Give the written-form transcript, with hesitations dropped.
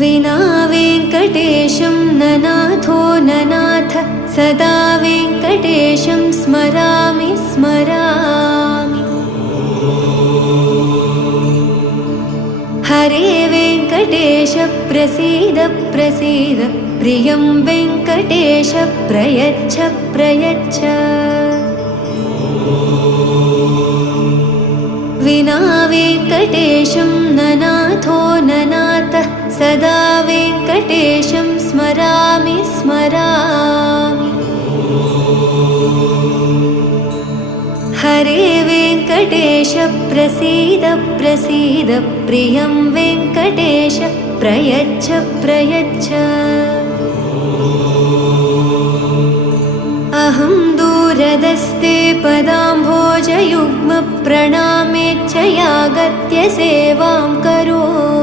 विना वेङ्कटेशं ननाथो ननाथ सदा वेङ्कटेशं स्मरामि स्मरामि। हरे वेङ्कटेश प्रसीद प्रसीद प्रियं वेङ्कटेश प्रयच्छ प्रयच्छ। विना वेङ्कटेशं ननाथो ननाथ सदा वेङ्कटेशं स्मरामि स्मरामि। हरे वेङ्कटेश प्रसीद प्रसीद प्रियं वेङ्कटेश प्रयच्छ प्रयच्छ। अहं दूरदस्ते पदाम्भोजयुग्म प्रणामेच्छयागत्य सेवां करोमि।